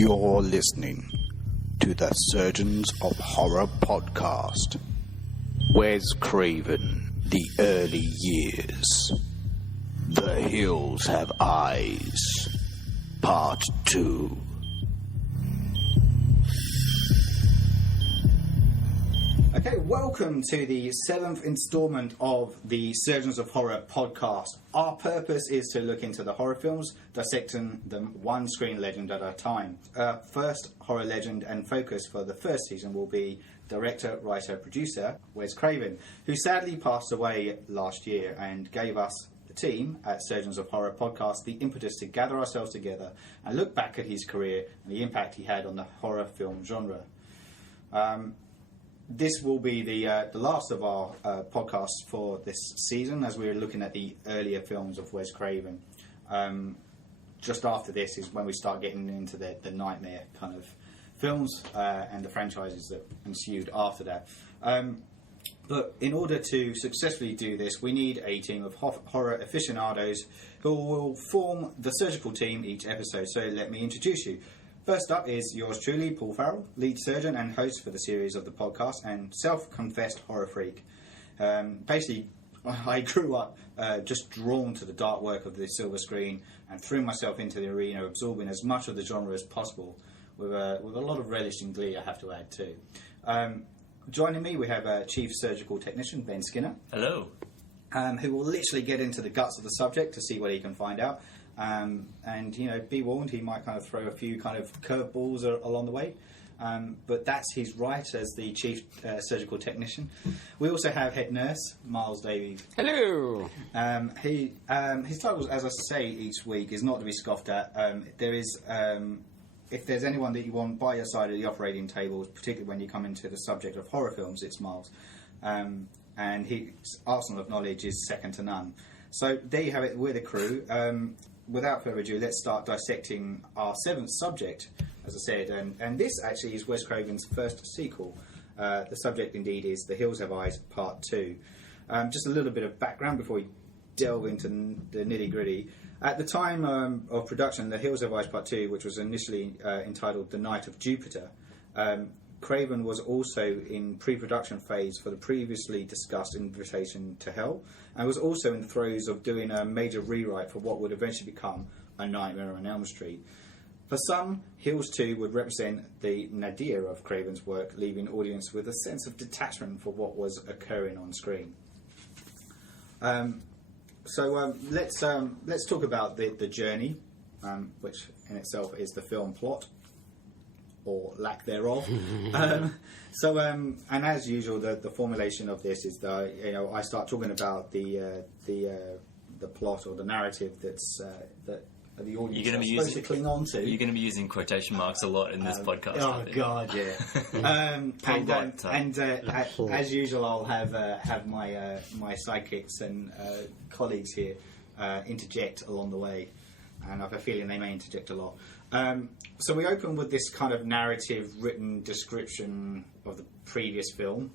You're listening to the Surgeons of Horror podcast. Wes Craven, The Early Years. The Hills Have Eyes. Part 2. Okay, welcome to the 7th instalment of the Surgeons of Horror podcast. Our purpose is to look into the horror films, dissecting them one screen legend at a time. First horror legend and focus for the first season will be director, writer, producer Wes Craven, who sadly passed away last year and gave us, the team at Surgeons of Horror podcast, the impetus to gather ourselves together and look back at his career and the impact he had on the horror film genre. This will be the last of our podcasts for this season, as we're looking at the earlier films of Wes Craven. Just after this is when we start getting into the nightmare kind of films and the franchises that ensued after that. But in order to successfully do this, we need a team of horror aficionados who will form the surgical team each episode. So let me introduce you. First up is yours truly, Paul Farrell, lead surgeon and host for the series of the podcast and self-confessed horror freak. Basically, I grew up just drawn to the dark work of the silver screen and threw myself into the arena, absorbing as much of the genre as possible, with a lot of relish and glee, I have to add too. Joining me, we have Chief Surgical Technician Ben Skinner. Hello. Who will literally get into the guts of the subject to see what he can find out. And, you know, be warned, he might kind of throw a few kind of curveballs along the way. But that's his right as the Chief Surgical Technician. We also have Head Nurse, Miles Davies. Hello! His title, as I say each week, is not to be scoffed at. There is... if there's anyone that you want by your side of the operating table, particularly when you come into the subject of horror films, it's Miles. And his arsenal of knowledge is second to none. So there you have it, we're the crew. Without further ado, let's start dissecting our 7th subject, as I said. And this actually is Wes Craven's first sequel. The subject indeed is The Hills Have Eyes, Part 2. Just a little bit of background before we delve into the nitty-gritty. At the time of production, The Hills Have Eyes Part 2, which was initially entitled The Night of Jupiter, Craven was also in pre-production phase for the previously discussed Invitation to Hell, and was also in the throes of doing a major rewrite for what would eventually become A Nightmare on Elm Street. For some, Hills 2 would represent the nadir of Craven's work, leaving audience with a sense of detachment for what was occurring on screen. So let's talk about the journey, which in itself is the film plot, or lack thereof. And as usual, the formulation of this is I start talking about the plot or the narrative that the audience is supposed to cling on to. You're going to be using quotation marks a lot in this podcast. Oh God, yeah. As usual, I'll have my sidekicks and colleagues here interject along the way, and I have a feeling they may interject a lot. So we open with this kind of narrative written description of the previous film.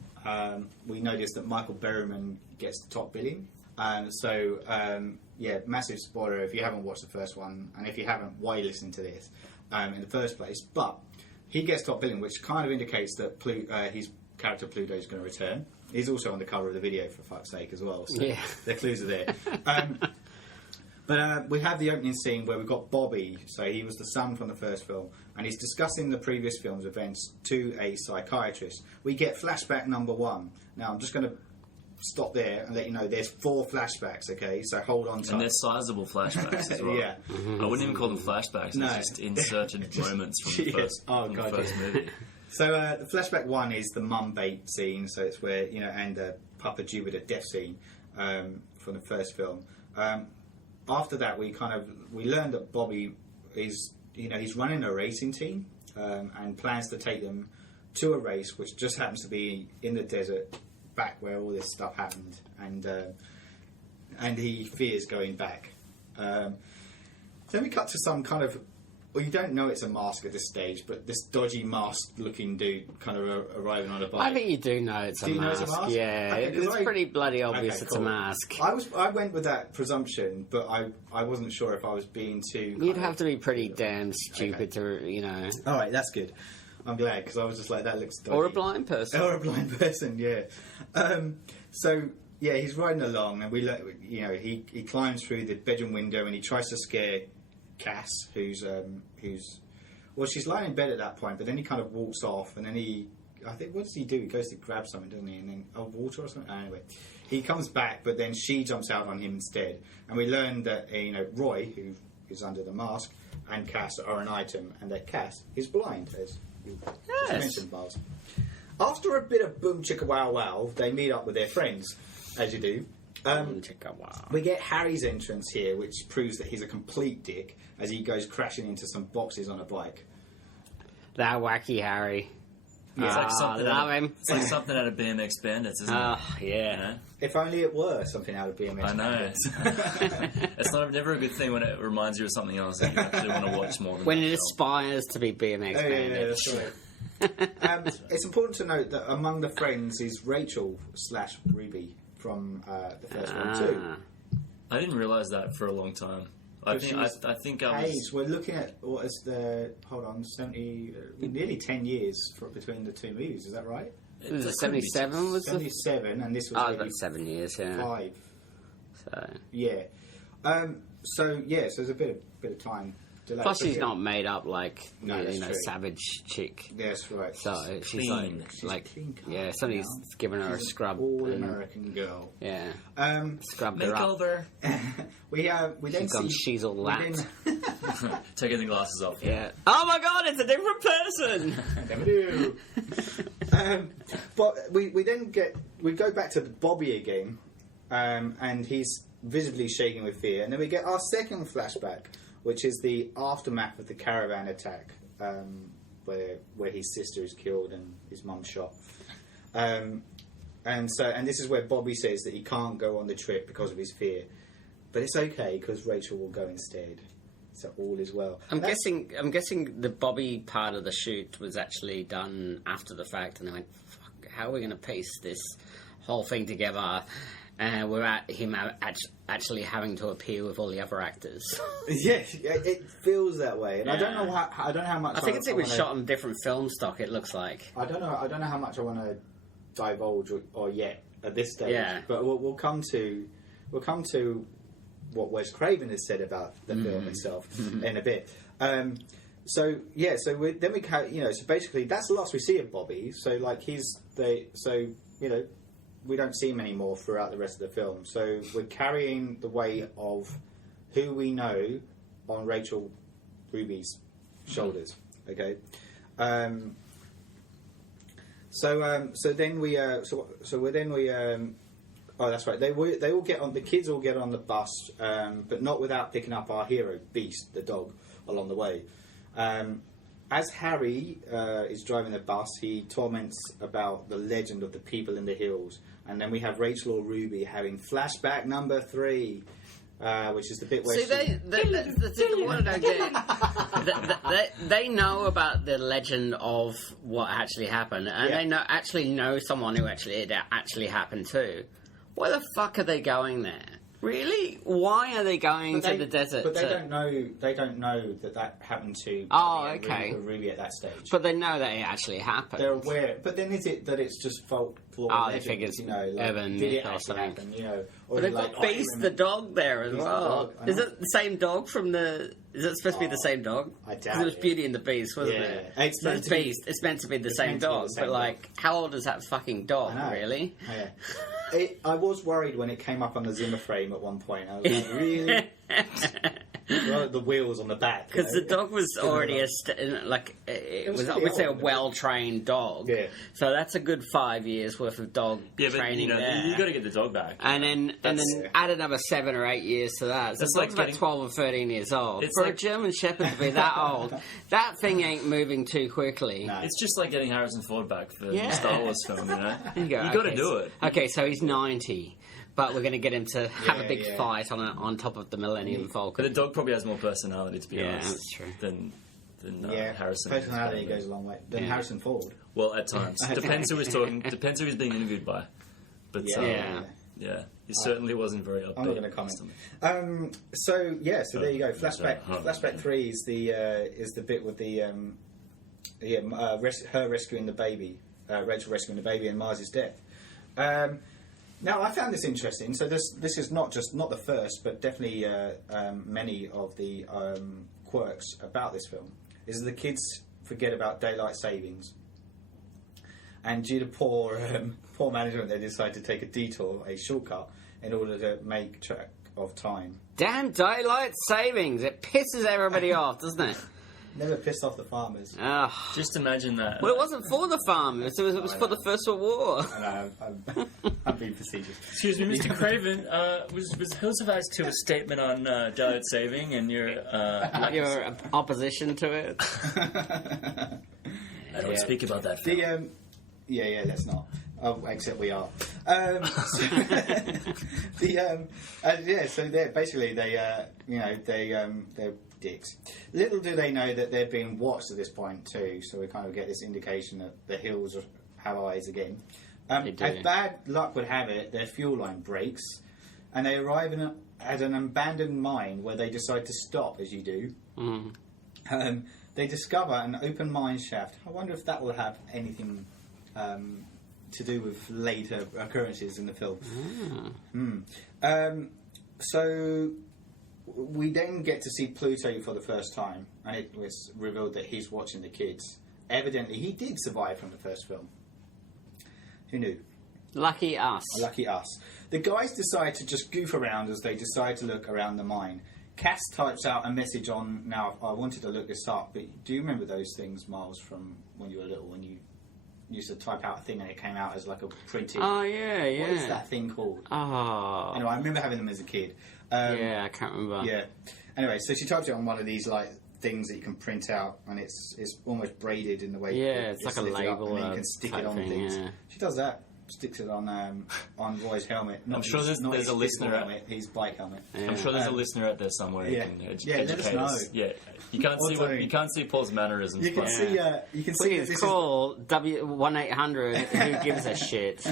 We notice that Michael Berryman gets the top billing. Massive spoiler if you haven't watched the first one, and if you haven't, why are you listening to this in the first place? But he gets top billing, which kind of indicates that his character Pluto is going to return. He's also on the cover of the video, for fuck's sake, as well. So yeah. The clues are there. But we have the opening scene where we've got Bobby, so he was the son from the first film, and he's discussing the previous film's events to a psychiatrist. We get flashback number 1. Now, I'm just going to stop there and let you know there's 4 flashbacks, okay? So hold on tight. And they're sizable flashbacks as well. Yeah. I wouldn't even call them flashbacks, no. It's just inserted moments from the first, movie. So the flashback 1 is the mum bait scene, so it's where, and the Papa Jupiter death scene from the first film. After that, we learned that Bobby is, he's running a racing team and plans to take them to a race, which just happens to be in the desert, back where all this stuff happened, and he fears going back. Then we cut to some kind of Well, you don't know it's a mask at this stage, but this dodgy mask-looking dude kind of arriving on a bike. I think you do know it's a mask. Know it's a mask? Yeah, Okay, it's pretty bloody obvious it's a mask. I went with that presumption, but I wasn't sure if I was being too... You'd have to be pretty damn stupid to, you know... All right, that's good. I'm glad, because I was just like, that looks dodgy. Or a blind person. Or a blind person, yeah. So... Yeah, he's riding along, and he climbs through the bedroom window, and he tries to scare Cass, who's well, she's lying in bed at that point, but then he kind of walks off, and then what does he do? He goes to grab something, doesn't he? And then water or something. Anyway, he comes back, but then she jumps out on him instead, and we learn that Roy, who is under the mask, and Cass are an item, and that Cass is blind, as you just mentioned, Miles. After a bit of boom chicka wow wow, they meet up with their friends. As you do. We get Harry's entrance here, which proves that he's a complete dick as he goes crashing into some boxes on a bike. That wacky Harry. Yeah. It's like something love him. It's like something out of BMX Bandits, isn't it? Yeah. You know? If only it were something out of BMX Bandits. I know. It's never a good thing when it reminds you of something else that you actually want to watch more than when it aspires to be BMX Bandits. Yeah, that's right. It's important to note that among the friends is Rachel/Ruby. From the first one too. I didn't realise that for a long time. I think I was... We're looking at what is the 70, nearly 10 years between the two movies. Is that right? It was 77. Was 77, and this was about 7 years. Yeah, 5. So yeah. So there's a bit of time. Plus, she's not made up like true. savage chick. That's right. So she's clean. clean somebody's given her a scrub. All American girl. Yeah. Scrubbed Makeover. her up. we then see she's all lapped. Taking the glasses off. Yeah. Oh my God! It's a different person. But we then go back to Bobby again, and he's visibly shaking with fear, and then we get our second flashback, which is the aftermath of the caravan attack, where his sister is killed and his mum shot. And this is where Bobby says that he can't go on the trip because of his fear, but it's okay because Rachel will go instead. So all is well. I'm guessing the Bobby part of the shoot was actually done after the fact, and they went, "Fuck, how are we going to piece this whole thing together?" Without him actually having to appear with all the other actors. Yeah, it feels that way, and I don't know how much. I think it was shot on different film stock. It looks like. I don't know how much I want to divulge or yet at this stage. Yeah. But we'll come to what Wes Craven has said about the film itself in a bit. So basically that's the last we see of Bobby. So we don't see him anymore throughout the rest of the film. So we're carrying the weight of who we know on Rachel Ruby's shoulders. Okay. Oh, that's right. They all get on. The kids all get on the bus, but not without picking up our hero, Beast, the dog, along the way. As Harry is driving the bus, he torments about the legend of the people in the hills, and then we have Rachel or Ruby having flashback number 3, which is the bit where they know about the legend of what actually happened, and they actually know someone who it actually happened to. Why the fuck are they going there? Really? Why are they going to the desert? But they don't know. They don't know that happened to. Ruby at that stage. But they know that it actually happened. They're aware. But then is it that it's just folklore? They think it's urban did myth it or something. Happen, or but they've got Beast the dog there as well. Is it the same dog from the? Is it supposed to be the same dog? I doubt it. It was Beauty and the Beast, wasn't it? It's meant to Beast. It's meant to be the same dog. But how old is that fucking dog? Really? Yeah. I was worried when it came up on the Zimmer frame at one point. I was like, really? The wheels on the back. Because the dog was already I would say a well-trained dog. Yeah. So that's a good 5 years worth of dog training there. You got to get the dog back. And then add another 7 or 8 years to that. So it's about 12 or 13 years old. For a German Shepherd to be that old, that thing ain't moving too quickly. No. It's just like getting Harrison Ford back for the Star Wars film, you know? You got to do it. Okay, so he's 90. but we're going to get him to have a big yeah. fight on top of the Millennium But Falcon. the dog probably has more personality, to be honest. That's true. Than Harrison. Personality goes a long way. Than Yeah. Harrison Ford. Well, at times. Depends who he's talking. Depends who he's being interviewed by. But Yeah. he certainly wasn't very upbeat. I'm not going to comment. So there you go. Flashback 3 is the bit with the her rescuing the baby, Rachel rescuing the baby, and Mars' death. Now I found this interesting. So this is not the first, but definitely many of the quirks about this film is that the kids forget about daylight savings, and due to poor management, they decide to take a detour, a shortcut, in order to make track of time. Damn daylight savings! It pisses everybody off, doesn't it? Never pissed off the farmers. Ugh. Just imagine that. Well, it wasn't for the farmers. It was for the First World War. I'm being facetious. Excuse me, Mr. Craven. Was Hilsevaz to a statement on daylight saving and your Your opposition to it. I don't speak about that film. Let's not. Oh, except we are. So they're dicks. Little do they know that they're being watched at this point too. So we kind of get this indication that the hills have eyes again. As bad luck would have it, their fuel line breaks, and they arrive at an abandoned mine where they decide to stop, as you do. Mm. They discover an open mine shaft. I wonder if that will have anything to do with later occurrences in the film. So we then get to see Pluto for the first time, and it was revealed that he's watching the kids. Evidently, he did survive from the first film. Who knew? Lucky us. Lucky us. The guys decide to just goof around as they decide to look around the mine. Cass types out a message on... Now, I wanted to look this up, but do you remember those things, Miles, from when you were little, when you used to type out a thing and it came out as like a printed... Oh, yeah. What is that thing called? Oh. Anyway, I remember having them as a kid. I can't remember. Yeah. Anyway, so she types it on one of these like things that you can print out, and it's almost braided in the way. Yeah, it's like a label, and then you can stick it on thing, things. yeah. She does that. Sticks it on Roy's helmet. I'm sure there's a listener helmet, his bike helmet. Yeah. I'm sure there's a listener out there somewhere who can educate let us know. Yeah, you can't see Paul's mannerisms. You can see. You can see. Please call 1-800. Who gives a shit?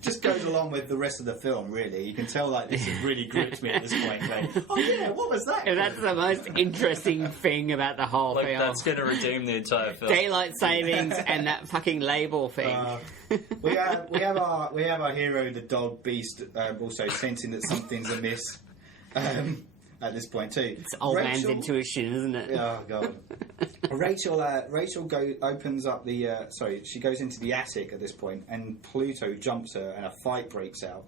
Just goes along with the rest of the film, really. You can tell, like, this has really gripped me at this point. Like, oh yeah, what was that? And that's the most interesting thing about the whole Like film. that's going to redeem the entire film. Daylight savings and that fucking label thing. We have our hero, the dog Beast, also sensing that something's amiss. At this point too, It's old man's intuition, isn't it? Oh god. Rachel opens up the. She goes into the attic at this point, and Pluto jumps her, and a fight breaks out.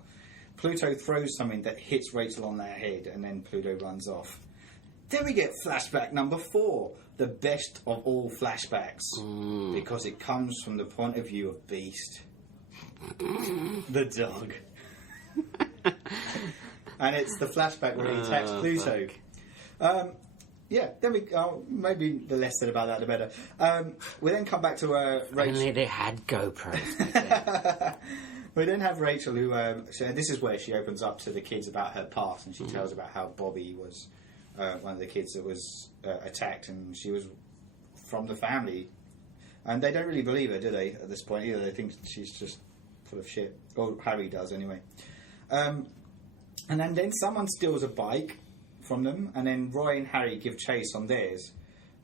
Pluto throws something that hits Rachel on the head, and then Pluto runs off. Then we get flashback number 4, the best of all flashbacks, because it comes from the point of view of Beast, the dog. And it's the flashback where he attacks Pluto. Then we... maybe the less said about that, the better. We then come back to Rachel. Only they had GoPros. We then have Rachel, who... so this is where she opens up to the kids about her past, and she tells about how Bobby was one of the kids that was attacked, and she was from the family. And they don't really believe her, do they, at this point, either? They think she's just full of shit. Or Harry does, anyway. And then someone steals a bike from them, and then Roy and Harry give chase on theirs.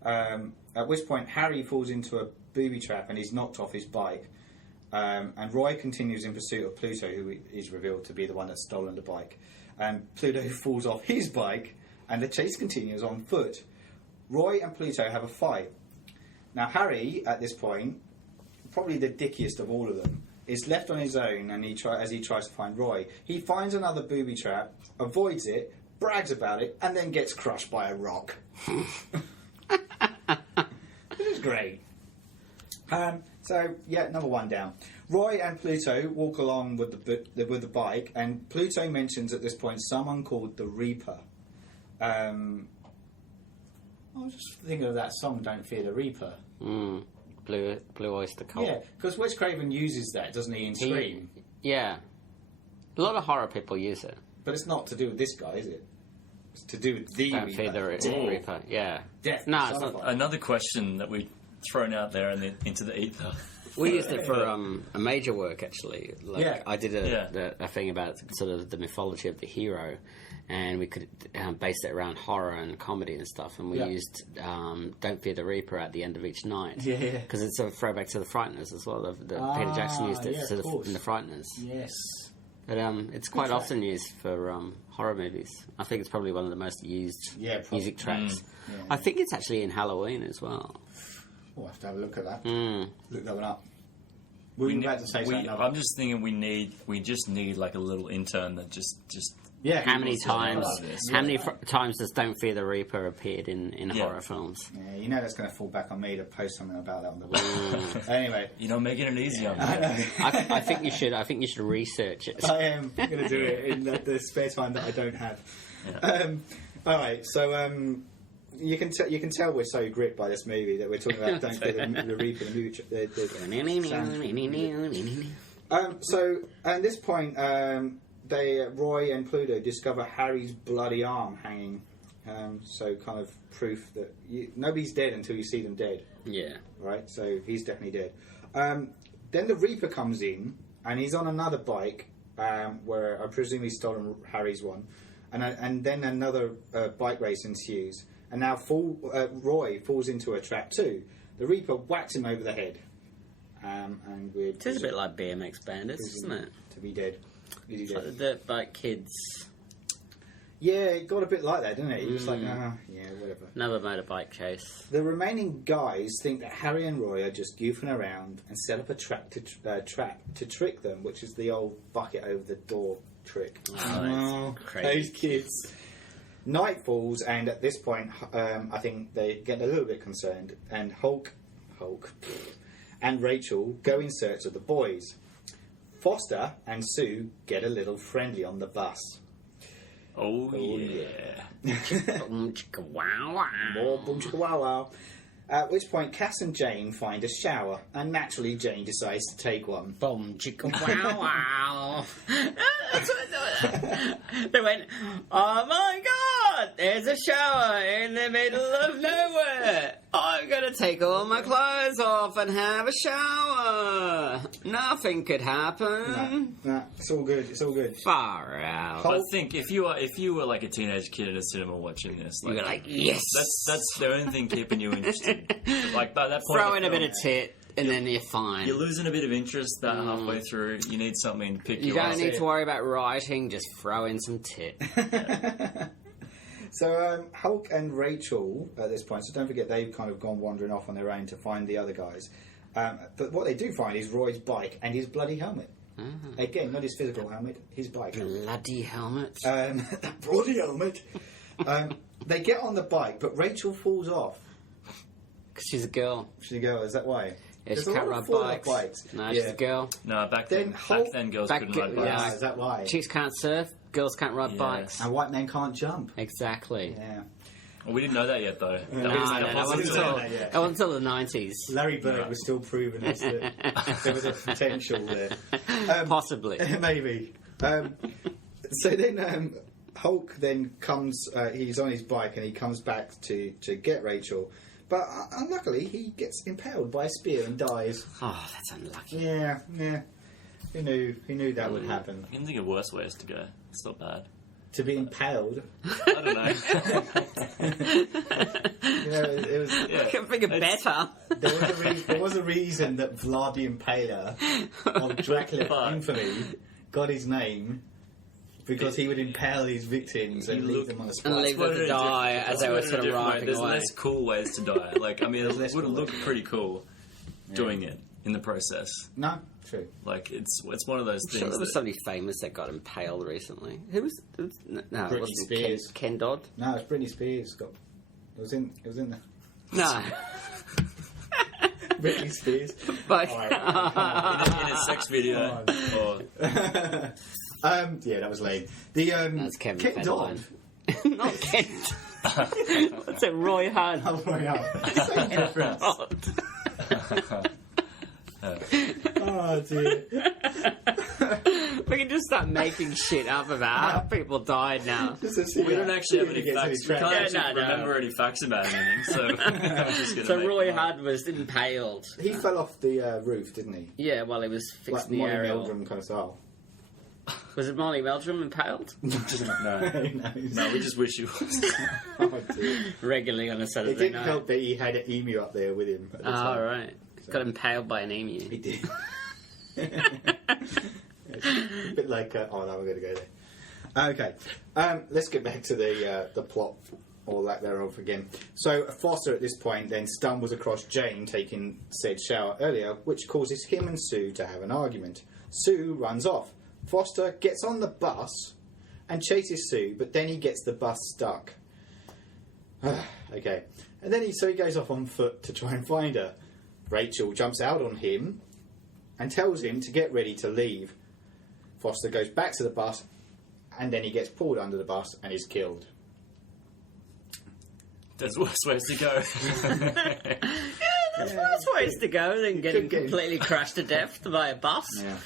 At which point, Harry falls into a booby trap and he's knocked off his bike. And Roy continues in pursuit of Pluto, who is revealed to be the one that's stolen the bike. And Pluto falls off his bike, and the chase continues on foot. Roy and Pluto have a fight. Now, Harry, at this point, probably the dickiest of all of them, is left on his own, and as he tries to find Roy. He finds another booby trap, avoids it, brags about it, and then gets crushed by a rock. This is great. Number 1 down. Roy and Pluto walk along with the bike, and Pluto mentions at this point someone called the Reaper. I was just thinking of that song, Don't Fear the Reaper. Blue Oyster Cult. Yeah, because Wes Craven uses that, doesn't he, in Scream? Yeah. A lot of horror people use it. But it's not to do with this guy, is it? It's to do with the Don't Reaper. feed the Reaper. Yeah. Death No, it's personified. not. Another question that we thrown out there into the ether. We used it for a major work, actually. Like, Yeah. I did a thing about sort of the mythology of the hero, and we could base it around horror and comedy and stuff, and we used Don't Fear the Reaper at the end of each night. Yeah, yeah. Because it's a throwback to the Frighteners as well. Peter Jackson used it in the Frighteners. Yes. But it's quite often used for horror movies. I think it's probably one of the most used music tracks. Yeah. I think it's actually in Halloween as well. We'll have to have a look at that. Mm. Look that one up. We were about to say something. I'm just thinking we just need like a little intern that just How many times? this. How many times does Don't Fear the Reaper appeared in horror films? Yeah, you know that's going to fall back on me to post something about that on the web. Anyway, you know, making it easy on me. I think you should. I think you should research it. I am going to do it in the spare time that I don't have. Yeah. All right, so you can tell we're so gripped by this movie that we're talking about Don't Fear the Reaper, the movie. So at this point, Roy and Pluto discover Harry's bloody arm hanging. So kind of proof that nobody's dead until you see them dead. Yeah. Right, so he's definitely dead. Then the Reaper comes in, and he's on another bike, where I presume he's stolen Harry's one, and then another bike race ensues, and now Roy falls into a trap too. The Reaper whacks him over the head, and we're... It is a bit like BMX Bandits, isn't it? To be dead. Is he It's dead? like the dirt bike kids. Yeah, it got a bit like that, didn't it? He was like, yeah, whatever. Another motorbike chase. The remaining guys think that Harry and Roy are just goofing around and set up a trap to trick them, which is the old bucket over the door trick. Oh, it's crazy. Those kids. Night falls, and at this point, I think they get a little bit concerned, and Hulk, and Rachel go in search of the boys. Foster and Sue get a little friendly on the bus. Oh yeah. Boom, chicka, wow, wow. More boom chicka wow wow. At which point, Cass and Jane find a shower, and naturally, Jane decides to take one. Boom, chicka, wow, wow. They went, oh my god, there's a shower in the middle of nowhere. I'm going to take all my clothes off and have a shower. Nothing could happen. Nah, it's all good. It's all good. Far out. I think if you were like a teenage kid at a cinema watching this, You're like, yes. that's the only thing keeping you interested. Like by that point, Throw in a bit of tit, and then you're fine. You're losing a bit of interest about halfway through. You need something to pick You you up. don't need to worry about writing, just throw in some tit. So Hulk and Rachel at this point, so don't forget they've kind of gone wandering off on their own to find the other guys. But what they do find is Roy's bike and his bloody helmet. Again, not his physical helmet, his bike. Bloody helmet. That bloody helmet. They get on the bike, but Rachel falls off. Because she's a girl. She's a girl, is that why? Yeah, she There's a can't lot ride of falling off bikes. No, she's a girl. No, back Then then Hulk- girls back couldn't ride ge- bikes. yeah. Is that why? Chicks can't surf, girls can't ride Yeah. bikes. And white men can't jump. Exactly. Yeah. Well, we didn't know that yet, though. No, That was- No, that that wasn't wasn't until, it. Yeah. that wasn't until the 90s. Larry Bird Yeah. was still proving us that there was a potential there. Possibly. Maybe. So then Hulk then comes, he's on his bike and he comes back to get Rachel. But unluckily, he gets impaled by a spear and dies. Oh, that's unlucky. Yeah. Who knew that would happen? I can think of worse ways to go. It's not bad. To be impaled. I don't know. It was. Yeah. I can think of better. There was a reason that Vlad the Impaler of Dracula infamy got his name, because he would impale his victims and leave them on a spike. And leave them to die as they were sort of writing There's away. less cool ways to die. Like, I mean, it less would cool look ways. pretty cool doing it in the process. No, true. Like, it's one of those I'm sure things there was that... somebody famous that got impaled recently. Who was? No, it Britney wasn't Spears. Ken Dodd. No, it's Britney Spears. It was in there. No, Britney Spears. but in a sex video. Or, Yeah, that was lame. The That's Kevin Ken Dodd. Federline. Not Ken. What's it? Roy Hunt. Oh my god! Same difference. Oh dear. We can just start making shit up about how people died now. We don't actually have any facts. We can't actually remember any facts about anything, so I'm just gonna So make Roy them up. Hudd was impaled. He fell off the roof, didn't he? Yeah, while he was Like fixing the Molly aerial. Meldrum kind of style. Was it Molly Meldrum impaled? No, no, we just wish he was. Oh, dear. Regularly on a It Saturday didn't night. help that he had an emu up there with him at the Oh, time. right. Got impaled by an emu. He did. A bit like, oh no, we're going to go there. Okay, let's get back to the plot, or lack thereof again. So Foster at this point then stumbles across Jane taking said shower earlier, which causes him and Sue to have an argument. Sue runs off. Foster gets on the bus and chases Sue, but then he gets the bus stuck. Okay, and then he goes off on foot to try and find her. Rachel jumps out on him and tells him to get ready to leave. Foster goes back to the bus, and then he gets pulled under the bus and is killed. There's worse ways to go. There's worse ways to go than getting get- completely crushed to death by a bus. Yeah.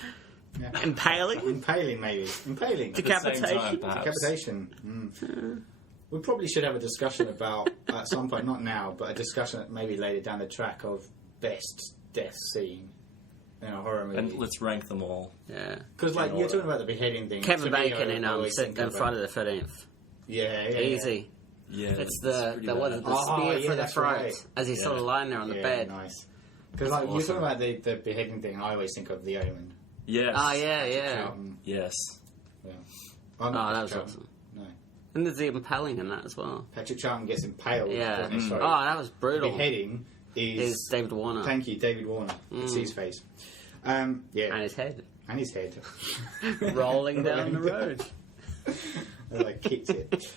Impaling. Impaling, maybe. Impaling. Decapitation. Decapitation. We probably should have a discussion about, at some point, not now, but a discussion maybe later down the track of best death scene in a horror movie. And let's rank them all. Yeah. Because, like, in you're order. talking about the beheading thing. Kevin To me, Bacon I in always think about- Friday the 13th. Yeah. Easy. Yeah, It's that's pretty the bad. spear for the that's throat right. as he's sort of lying there on the Yeah, bed. nice. Because, That's like, you're talking awesome. about the beheading thing, I always think of The Omen. Yes. Oh, yeah. Charlton. Yes. Yeah. Oh, that was Charlton. awesome. No. And there's the impaling in that as well. Patrick Charlton gets impaled. Yeah. on his throat. Oh, that was brutal. Beheading Is David Warner. Thank you, David Warner. It's his face. Yeah. And his head. And his head. Rolling down the road. And I kicked it.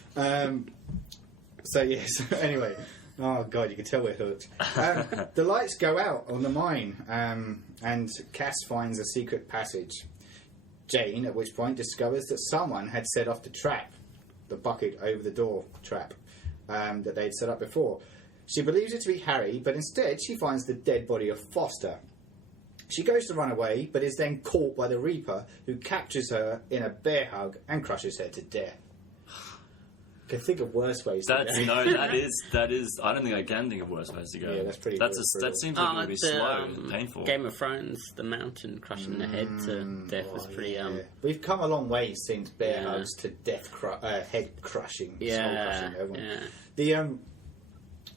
So, yes, anyway. Oh, God, you can tell we're hooked. The lights go out on the mine, and Cass finds a secret passage. Jane, at which point, discovers that someone had set off the trap, the bucket over the door trap, that they'd set up before. She believes it to be Harry, but instead she finds the dead body of Foster. She goes to run away, but is then caught by the Reaper, who captures her in a bear hug and crushes her to death. Can think of worse ways to That's go. that is. I don't think I can think of worse ways to go. Yeah, that's pretty That brutal. seems like it would be slow and painful. Game of Thrones, the mountain crushing the head to death was pretty. Yeah. We've come a long way since bear Yeah. hugs to death head crushing, soul Yeah, crushing, haven't we? yeah. The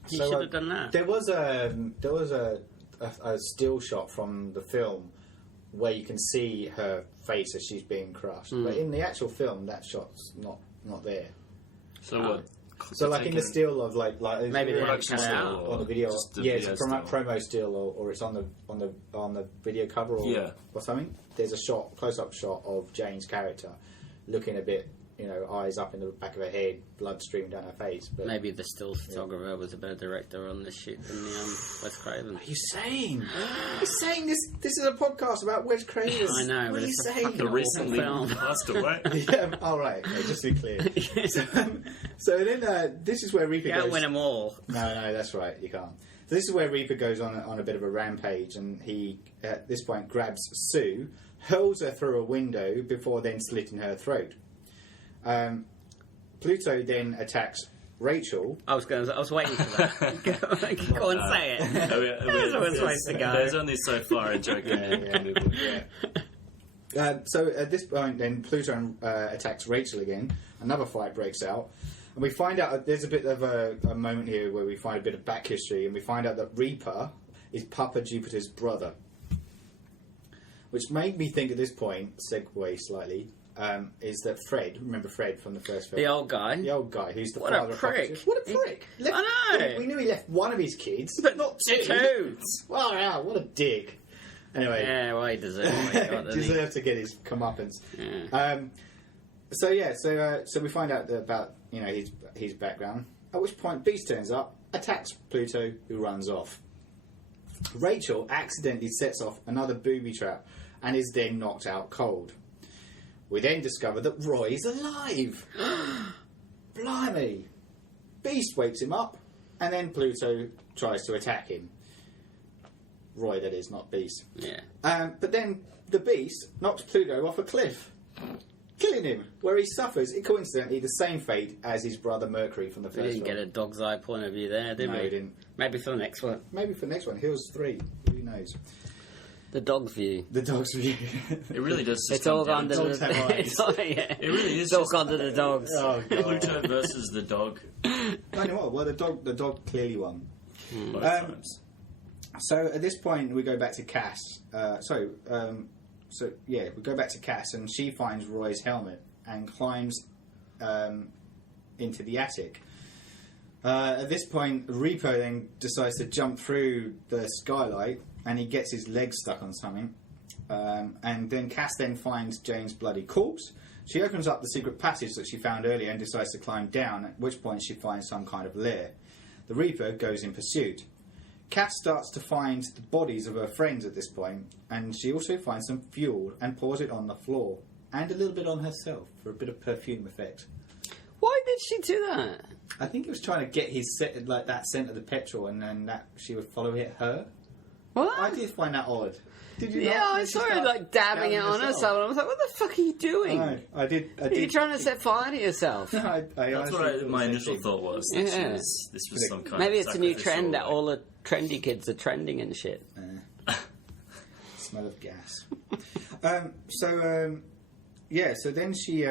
You so, should have done that. There was a still shot from the film where you can see her face as she's being crushed, Hmm. but in the actual film, that shot's not there. So what? So, like in the still of like Maybe they production cut it still out. or on the video, just the yeah, it's video a still? promo still, or it's on the video cover, or something. There's a close up shot of Jane's character looking a bit, eyes up in the back of her head, blood streaming down her face. But Maybe the still photographer was a better director on this shoot than the Wes Craven. what are you saying? You're saying this is a podcast about Wes Craven. I know, What but are you it's a saying? fucking The recently film. passed away. Yeah, all right. Okay, just to be clear. So then, this is where Reaper You can't goes. win them all. No, that's right. You can't. So this is where Reaper goes on a bit of a rampage, and he, at this point, grabs Sue, hurls her through a window before then slitting her throat. Pluto then attacks Rachel. I was waiting for that. Go on, say it. There's always ways to go. There's only so far a joke can Yeah. So at this point, then Pluto attacks Rachel again. Another fight breaks out, and we find out there's a bit of a moment here where we find a bit of back history, and we find out that Reaper is Papa Jupiter's brother, which made me think at this point, segue slightly, is that Fred, remember Fred from the first film? The old guy. The old guy who's the What a father of Papa prick. Jupiter. What a prick! I know. We knew he left one of his kids, But not two. Two. Wow, what a dick. Anyway. Yeah, well, he deserves it. Deserve to get his comeuppance. Yeah. So we find out about his background. At which point Beast turns up, attacks Pluto, who runs off. Rachel accidentally sets off another booby trap and is then knocked out cold. We then discover that Roy is alive. Blimey! Beast wakes him up, and then Pluto tries to attack him. Roy, that is, not Beast. Yeah. But then the Beast knocks Pluto off a cliff, killing him, where he suffers, coincidentally, the same fate as his brother Mercury from the We first didn't get a dog's eye point of view there, did No, we? we didn't. Maybe for the next one. Maybe for the next one, Hills 3. Who knows? The dog's view. The dog's view. It really does. Just It's all come gone to down dogs have eyes. It really is It's all just- gone to the dogs. Oh, God. Pluto versus the dog. I know what. Well, the dog clearly won. Both times. So at this point, we go back to Cass. We go back to Cass, and she finds Roy's helmet and climbs into the attic. At this point, Reaper then decides to jump through the skylight, and he gets his leg stuck on something. And then Cass then finds Jane's bloody corpse. She opens up the secret passage that she found earlier and decides to climb down, at which point she finds some kind of lair. The Reaper goes in pursuit. Cass starts to find the bodies of her friends at this point, and she also finds some fuel and pours it on the floor, and a little bit on herself for a bit of perfume effect. Why did she do that? I think he was trying to get his that scent of the petrol, and then that she would follow it her. What? I did find that odd. Did you? Yeah, not? I Did she saw her start like dabbing it on herself? herself, and I was like, "What the fuck are you doing? No, I did. Are you trying to set fire to yourself?" I That's honestly what thought my the same initial thing. thought was. Yeah. This was some kind Maybe of it's a new trend sacrificial, that all the trendy kids are trending and shit. Smell of gas. So then she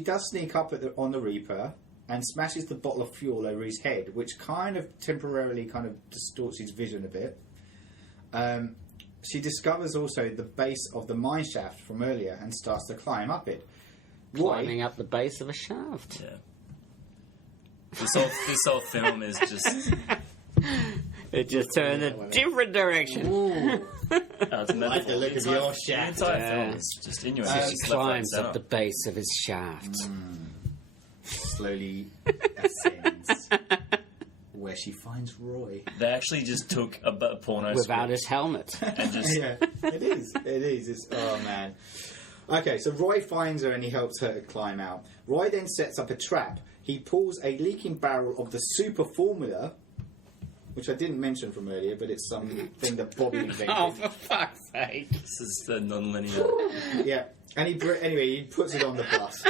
does sneak up on the Reaper and smashes the bottle of fuel over his head, which kind of temporarily distorts his vision a bit. She discovers also the base of the mine shaft from earlier and starts to climb up it. Climbing up the base of a shaft. Yeah. This whole film is just. It just turned a different direction. It's a like the look of your shaft. The entire Yeah. film is just innuendo. She It's just left, right, climbs and up the centre. base of his shaft. Slowly ascends where she finds Roy. They actually just took a porno Without script his helmet. and just Yeah, it is. It is. It's, oh, man. Okay, so Roy finds her and he helps her to climb out. Roy then sets up a trap. He pulls a leaking barrel of the super formula, which I didn't mention from earlier, but it's something that Bobby invented. Oh, for fuck's sake. this is the non-linear. Yeah, and he puts it on the bus.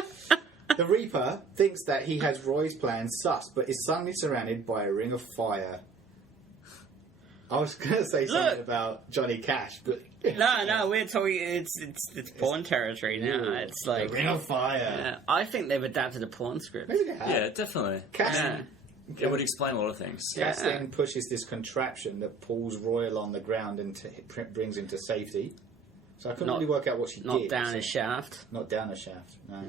The Reaper thinks that he has Roy's plan sus, but is suddenly surrounded by a ring of fire. I was going to say something about Johnny Cash, but No, we're talking. It's porn territory now. It's like the ring of fire. Yeah, I think they've adapted a porn script. Maybe they have. Yeah, definitely. Cash, Yeah. It would explain a lot of things. Cass Yeah. then pushes this contraption that pulls Roy along the ground and brings him to safety. So I couldn't Not- really work out what she Not did. down so- his shaft. Not down a shaft. No.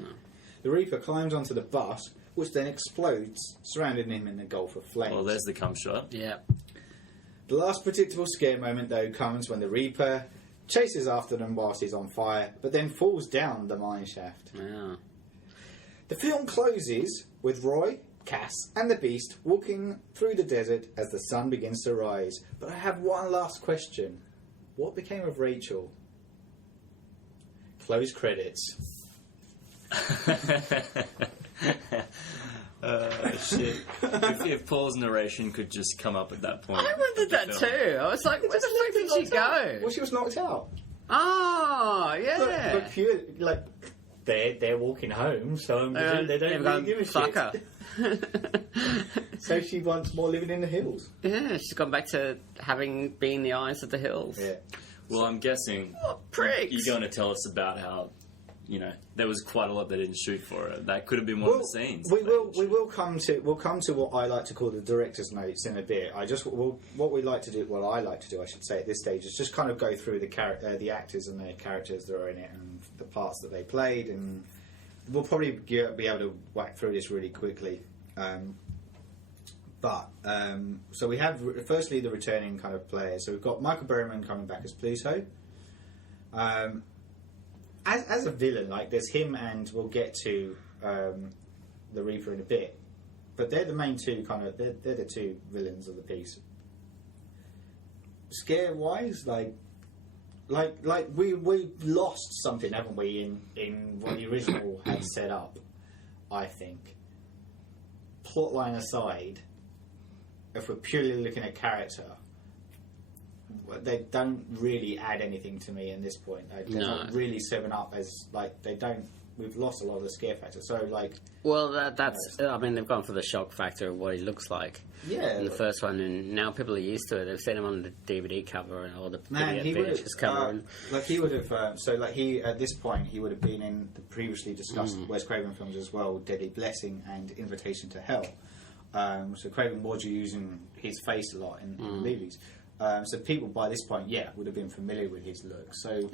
The Reaper climbs onto the bus, which then explodes, surrounding him in a gulf of flames. Well, there's the cum shot. Yeah. The last predictable scare moment, though, comes when the Reaper chases after them whilst he's on fire, but then falls down the mine shaft. Yeah. The film closes with Roy, Cass, and the Beast walking through the desert as the sun begins to rise. But I have one last question. What became of Rachel? Close credits. Shit. If Paul's narration could just come up at that point. I wondered that too. I was like, where the fuck did she go? Well, she was knocked out. Oh, yeah. But pure, like, they're walking home, so they don't they've really gone, give a fuck shit. her. So she wants more living in the hills. Yeah, she's gone back to having been the eyes of the hills. Yeah. Well, I'm guessing What pricks? you're going to tell us about how, there was quite a lot they didn't shoot for it. That could have been one of the scenes. We that they will. didn't We shoot. will come to. We'll come to what I like to call the director's notes in a bit. What we like to do. What I like to do, I should say, at this stage, is just kind of go through the actors and the characters that are in it and the parts that they played, and we'll probably be able to whack through this really quickly. So we have firstly the returning kind of players. So we've got Michael Berryman coming back as Pluto. As a villain, like there's him, and we'll get to the Reaper in a bit. But they're the main two they're the two villains of the piece. Scare wise, like we lost something, haven't we, in what the original had set up. I think. Plotline aside, if we're purely looking at character, they don't really add anything to me in this point. They're not really 7 Up as like they don't. We've lost a lot of the scare factor. So like, well, that's. I mean, they've gone for the shock factor of what he looks like. Yeah, in the first one, and now people are used to it. They've seen him on the DVD cover or the he VHS cover. Like he would have. So like he at this point he would have been in the previously discussed Wes Craven films as well, Deadly Blessing and Invitation to Hell. So Craven was using his face a lot in the movies. So people by this point, would have been familiar with his look. So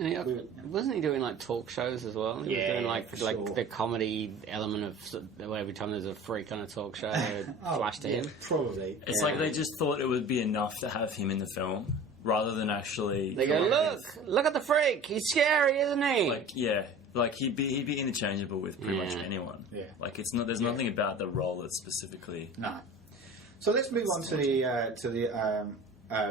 wasn't he doing like talk shows as well? He was doing like the comedy element of every time there's a freak on a talk show, they would flash to him. Probably. It's like they just thought it would be enough to have him in the film, rather than actually. They go, look at the freak. He's scary, isn't he? Like he'd be interchangeable with pretty much anyone. Yeah. Like it's not. There's nothing about the role that's specifically. No. So let's move on to the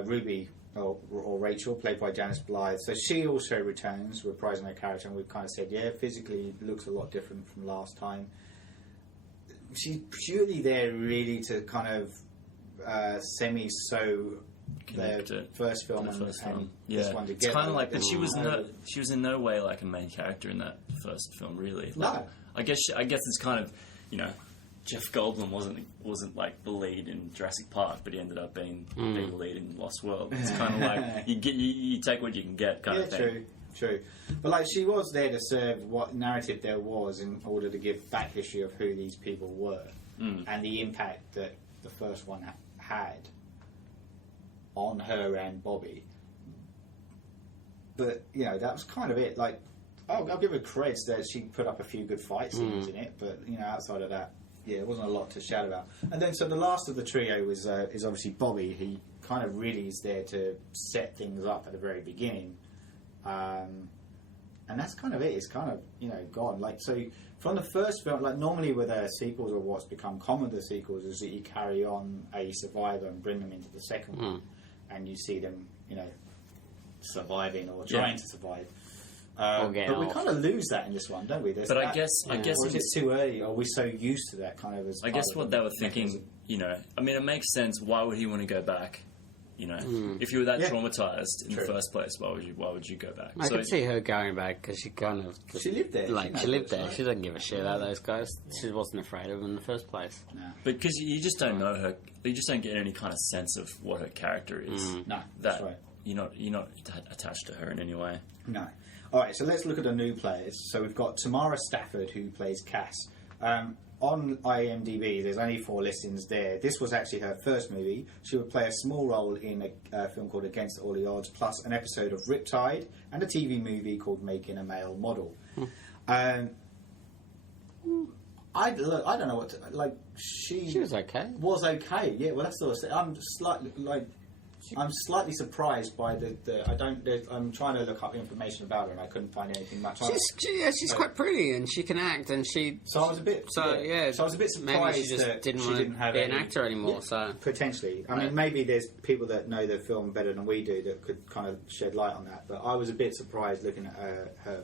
Ruby or Rachel, played by Janice Blythe. So she also returns, reprising her character, and we've kind of said, physically looks a lot different from last time. She's purely there, really, to kind of semi-sew the first film and this one together. It's kind of like that. She was in no way like a main character in that first film, really. Like, No. I guess it's kind of, Jeff Goldblum wasn't like the lead in Jurassic Park, but he ended up being the lead in Lost World. It's kind of like you take what you can get, kind of thing. True. But like she was there to serve what narrative there was in order to give back history of who these people were and the impact that the first one had on her and Bobby. But that was kind of it. Like I'll give her credits that she put up a few good fight scenes in it, but outside of that. Yeah, it wasn't a lot to shout about. And then, so the last of the trio is obviously Bobby. He kind of really is there to set things up at the very beginning. And that's kind of it. It's kind of, gone. Like, so from the first film, like normally with sequels or what's become common with sequels is that you carry on a survivor and bring them into the second one. And you see them, surviving or trying to survive. But we kind of lose that in this one, don't we? But I guess or is it too early? Are we so used to that kind of as? I guess what they were thinking, I mean, it makes sense. Why would he want to go back? If you were that traumatized in the first place, why would you go back? I could see her going back because she kind of she lived there. She lived there. Right? She doesn't give a shit about those guys. She wasn't afraid of them in the first place. No. Because you just don't know her. You just don't get any kind of sense of what her character is. No, that's right. You're not attached to her in any way. No. All right, so let's look at the new players. So we've got Tamara Stafford, who plays Cass. On IMDb, there's only 4 listings there. This was actually her first movie. She would play a small role in a film called Against All the Odds, plus an episode of Riptide, and a TV movie called Making a Male Model. I don't know what to... Like, she was okay. Was okay, yeah. Well, that's the sort of... I'm slightly surprised by I'm trying to look up information about her and I couldn't find anything much. She's quite pretty and she can act and she. So I was a bit. So I was a bit surprised maybe she just that didn't she want didn't have to be an actor anymore. Yeah, so potentially, I mean, maybe there's people that know the film better than we do that could kind of shed light on that. But I was a bit surprised looking at her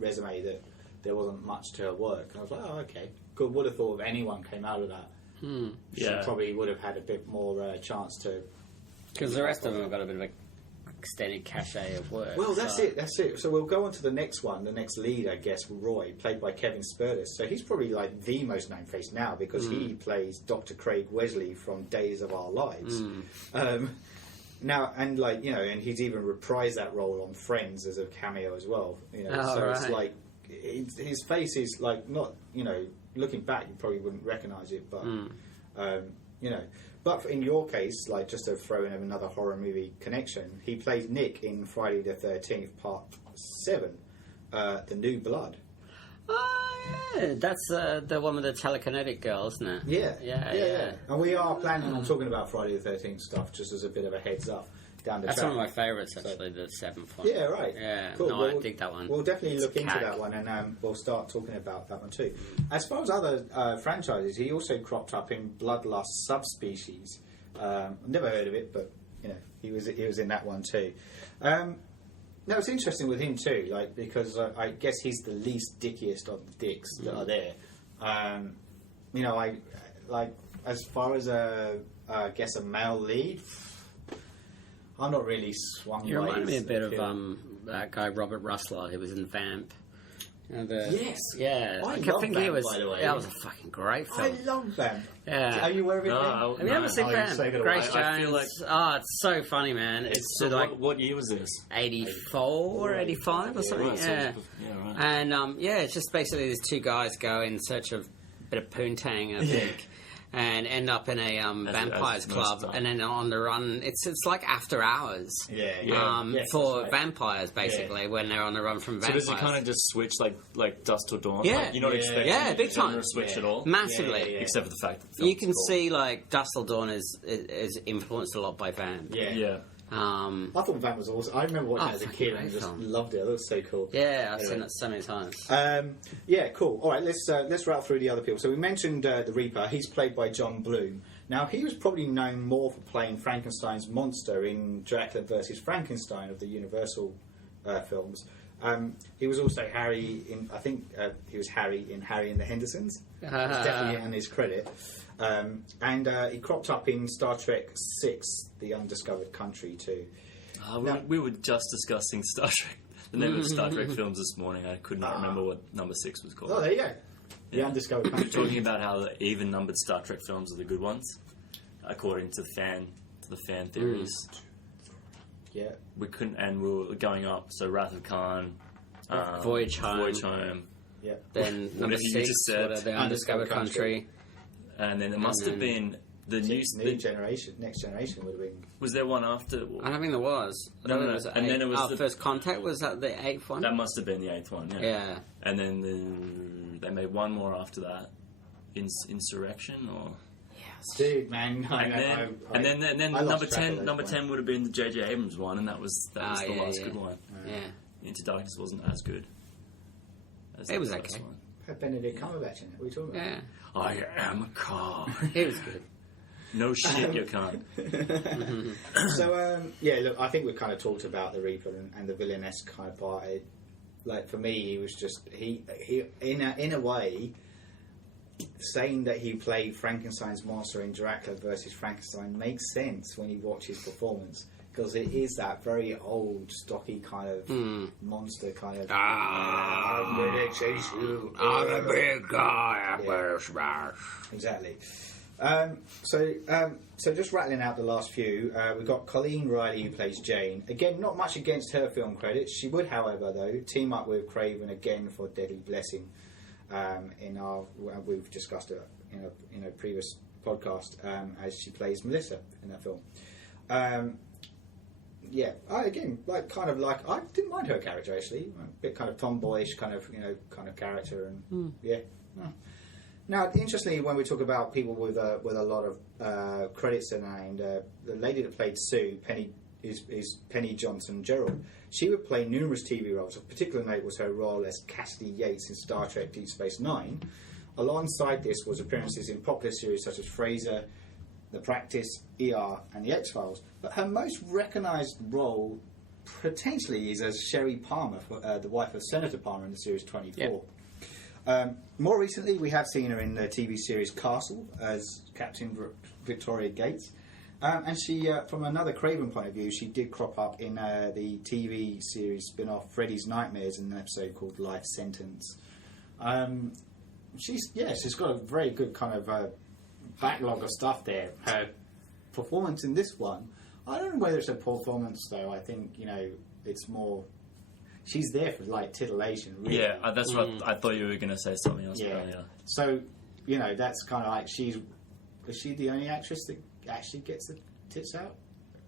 resume that there wasn't much to her work. And I was like, oh, okay, good. Would have thought if anyone came out of that, she probably would have had a bit more chance to. Because the rest of them have got a bit of a extended cachet of work. Well, that's it. So we'll go on to the next one, the next lead, I guess, Roy, played by Kevin Spurtis. So he's probably like the most known face now because he plays Dr. Craig Wesley from Days of Our Lives. Now, and and he's even reprised that role on Friends as a cameo as well. It's like his face is like not, looking back, you probably wouldn't recognise it, but But in your case, like just to throw in another horror movie connection, he plays Nick in Friday the 13th, Part 7, The New Blood. Oh, yeah. That's the one with the telekinetic girl, isn't it? Yeah. And we are planning on talking about Friday the 13th stuff, just as a bit of a heads up. That's one of my favourites, actually, the 7th one. Yeah, right. Yeah, cool. No, I dig that one. We'll definitely look into that one, and we'll start talking about that one too. As far as other franchises, he also cropped up in Bloodlust Subspecies. Never heard of it, but he was in that one too. Now it's interesting with him too, like because I guess he's the least dickiest of the dicks that are there. I like as far as I guess a male lead. I'm not really swung. You by remind me a his bit of appeal. that guy Robert Rustler who was in Vamp. You know, Yes. Yeah. I kept love thinking Vamp, by the way. that was a fucking great film. I love Vamp. Yeah. Are you aware of it? No, Have you ever seen Oh, Vamp? so good. Grace I feel Jones. Oh, it's so funny, man. It's So like what year was this? 84 or 85 or something. Right, so Yeah. right. And it's just basically these two guys go in search of a bit of poontang, I think, and end up in a vampires as club, most and then on the run. It's like after hours. Yeah. Yes, for that's right. vampires, basically, when they're on the run from So vampires. does it kind of just switch like dusk till dawn? Yeah. Like, you're not Yeah. expecting Yeah, big the genre time. switch Yeah. at all, Massively. Yeah. except for the fact that the You film's can called- see, like, Dusk Till Dawn is influenced a lot by Vamp. Yeah. Yeah. I thought Vamp was awesome. I remember watching it as a fucking kid great and just film. loved it. That was so cool. Yeah, I've Anyway. seen it so many times. Yeah, cool. All right, let's rattle through the other people. So we mentioned the Reaper. He's played by John Bloom. Now he was probably known more for playing Frankenstein's monster in Dracula versus Frankenstein of the Universal films. He was also Harry in. I think he was Harry in Harry and the Hendersons. It's definitely on his credit. And he cropped up in Star Trek VI: The Undiscovered Country too. We were just discussing Star Trek, the name of Star Trek films this morning. I could not remember what number 6 was called. Oh, there you go. The Undiscovered Country. Talking about how the even-numbered Star Trek films are the good ones, according to the fan theories. Yeah. We couldn't, and we were going up. So Wrath of Khan, Voyage Home. Yeah. Then number Whatever you 6, just said. The Undiscovered Country. and then there must have been the Next new. generation would have been. Was there one after? I don't think there was. I No, don't no, think and then it was the- First Contact. Was that the 8th one? That must have been the 8th one. Yeah. Yeah. And then they made one more after that, Insurrection, or Dude, man. and then I number lost track of 10 those number ones. 10 would have been the J.J. Abrams one, and that was the last good one. Yeah. Into Darkness wasn't as good. As It the was first okay. one. Had Benedict Cumberbatch in it. What are you talking about? Yeah. I am a car. It was good. No shit, you can't. So, yeah, look, I think we've kind of talked about the Reaper and the villainess kind of part. Like, for me, he was just... He in a way, saying that he played Frankenstein's monster in Dracula versus Frankenstein makes sense when you watch his performance. Because it is that very old, stocky kind of monster kind of... I'm gonna chase you. I'm a big guy. I'm Yeah. gonna smash. Exactly. So just rattling out the last few, we've got Colleen Riley who plays Jane. Again, not much against her film credits. She would, however, though, team up with Craven again for Deadly Blessing. We've discussed it in a previous podcast as she plays Melissa in that film. Yeah, I didn't mind her character actually. A bit kind of tomboyish kind of character, and yeah. No. Now, interestingly, when we talk about people with a lot of credits in their name, the lady that played Sue, is Penny Johnson Gerald. She would play numerous TV roles. Of particular note was her role as Cassidy Yates in Star Trek Deep Space Nine. Alongside this was appearances in popular series such as Frasier, The Practice, ER, and The X-Files. But her most recognised role potentially is as Sherry Palmer, the wife of Senator Palmer in the series 24. Yep. More recently, we have seen her in the TV series Castle as Captain Victoria Gates. And she, from another Craven point of view, she did crop up in the TV series spin-off Freddy's Nightmares in an episode called Life Sentence. She's got a very good kind of backlog of stuff there. Her performance in this one, I don't know whether it's a performance though. I think it's more. She's there for like titillation. Really. Yeah, that's what I thought you were going to say something else earlier. So that's kind of like is she the only actress that actually gets the tits out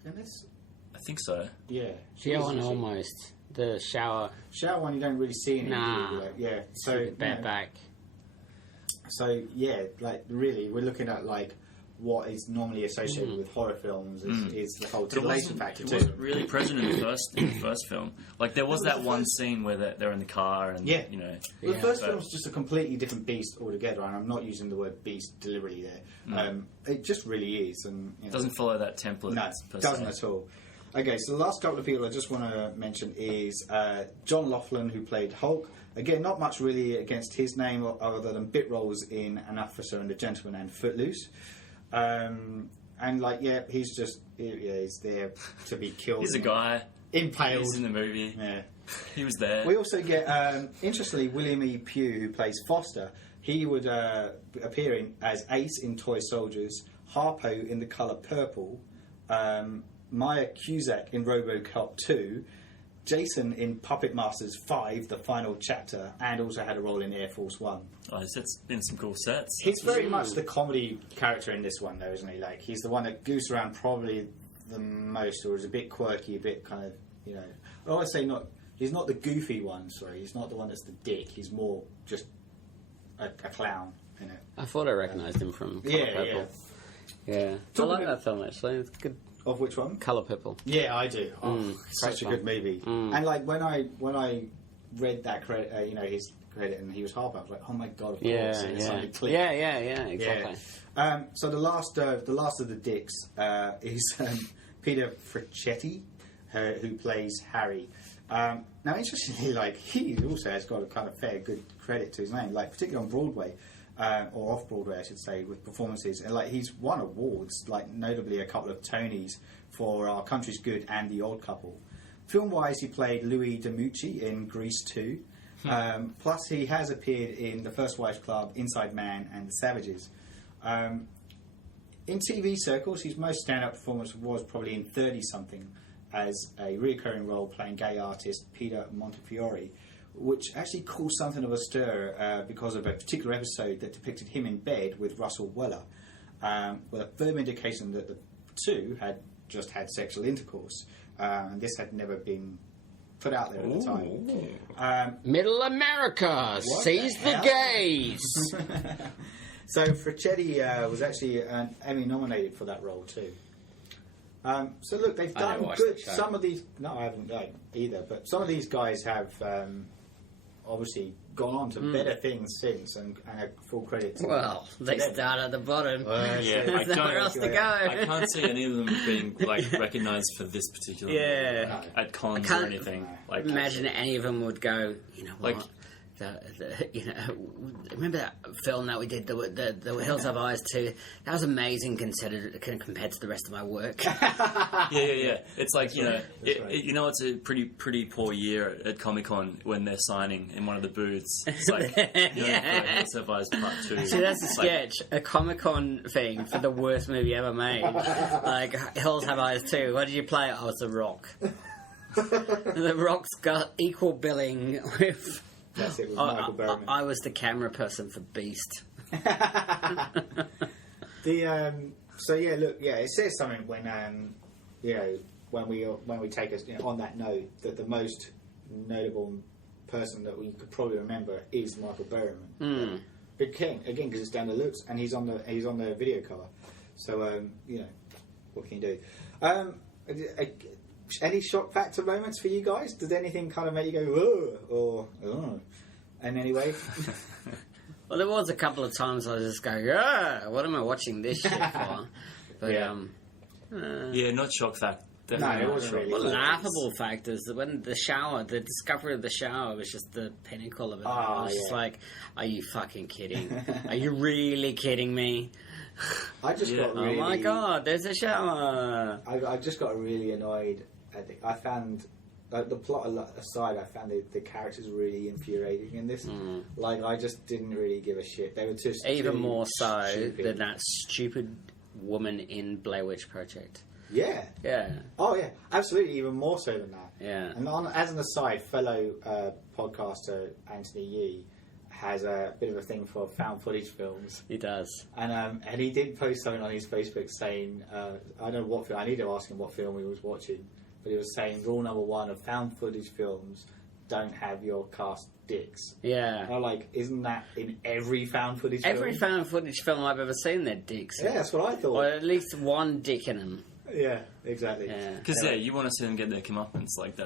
in this? I think so. Yeah, Yeah, one almost. The shower. Shower one you don't really see in Nah. it. Yeah, so Bare back. So yeah, like really, we're looking at like what is normally associated with horror films is the whole titillation factor It too. wasn't really present in the first film. Like there was that one scene where they're in the car and Yeah. Well, the first film's just a completely different beast altogether, and I'm not using the word beast deliberately there. It just really is, and it doesn't follow that template. No, per it doesn't se. at all. Okay, so the last couple of people I just want to mention is John Laughlin, who played Hulk. Again, not much really against his name other than bit roles in An Officer and a Gentleman and Footloose. And like, he's just he's there to be killed. He's a guy. Impaled. He's in the movie. Yeah. He was there. We also get, interestingly, William E. Pugh, who plays Foster. He would appear as Ace in Toy Soldiers, Harpo in The Colour Purple, Maya Cusack in RoboCop 2, Jason in Puppet Masters 5, the final chapter, and also had a role in Air Force One. Oh, he's been some cool sets. He's very much the comedy character in this one, though, isn't he? Like, he's the one that goofs around probably the most, or is a bit quirky, a bit kind of, I would say not. He's not the goofy one. Sorry, he's not the one that's the dick. He's more just a clown. I thought I recognised him from Colour Purple. Yeah. I like that film actually. It's good. Of which one? Colour Purple. Yeah, I do. Such a good movie. And like when I read that credit, his credit, and he was Harper, I was like, oh my god, of course. Exactly. So the last of the dicks is Peter Fricchetti, who plays Harry. Now, interestingly, like he also has got a kind of fair good credit to his name, like particularly on Broadway. Or off Broadway, I should say, with performances, and like he's won awards, like notably a couple of Tonys for Our Country's Good and The Old Couple. Film-wise, he played Louis DeMucci in Grease 2. Plus, he has appeared in The First Wives Club, Inside Man, and The Savages. In TV circles, his most stand-up performance was probably in 30-something as a recurring role playing gay artist Peter Montefiore, which actually caused something of a stir because of a particular episode that depicted him in bed with Russell Weller, with a firm indication that the two had just had sexual intercourse, and this had never been put out there at the time. Middle America sees the gays. So Fricchetti was actually Emmy nominated for that role too. So look, they've done good. Some of these, no, I haven't either, but some of these guys have obviously gone on to better things since, and a full credit to well, they them. start at the bottom. Yeah, There's nowhere else to go. I can't see any of them being like recognised for this particular movie, at cons or anything. Like, imagine any of them would go, you know what? Like, remember that film that we did, the Hills Have Eyes 2? That was amazing compared to the rest of my work. Yeah. It's like, it's a pretty poor year at Comic-Con when they're signing in one of the booths. It's like, Hills Have Eyes Part 2. See, that's a sketch, a Comic-Con thing for the worst movie ever made. Like, Hills Have Eyes 2. What did you play? Oh, it's The Rock. The Rock's got equal billing with... That's it, with Michael Berryman. I was the camera person for Beast. It says something when when we take us on that note that the most notable person that we could probably remember is Michael Berryman. Big King again because it's down the looks, and he's on the video cover. So what can you do? Any shock factor moments for you guys? Did anything kind of make you go, "Whoa," or "Oh," in any way? Well, there was a couple of times I was just going, "Ah, what am I watching this shit for?" But not shock factor. No, it wasn't really. Well, laughable factors. When the discovery of the shower was just the pinnacle of it. I was just like, "Are you fucking kidding? Are you really kidding me?" I just got really... Oh my god, there's a shower! I just got really annoyed. I found, the plot aside, I found the characters really infuriating in this. Like, I just didn't really give a shit. They were just even more so than that stupid woman in Blair Witch Project. Yeah. Oh yeah, absolutely. Even more so than that. Yeah. And as an aside, fellow podcaster Anthony Yee has a bit of a thing for found footage films. He does. And he did post something on his Facebook saying, I don't know what film, I need to ask him what film he was watching, but he was saying rule number 1 of found footage films, don't have your cast dicks. Yeah. And I'm like, isn't that in every found footage film? Every found footage film I've ever seen, they're dicks. Yeah, that's what I thought. Or at least one dick in them. Yeah, exactly. Because you want to see them get their comeuppance. Like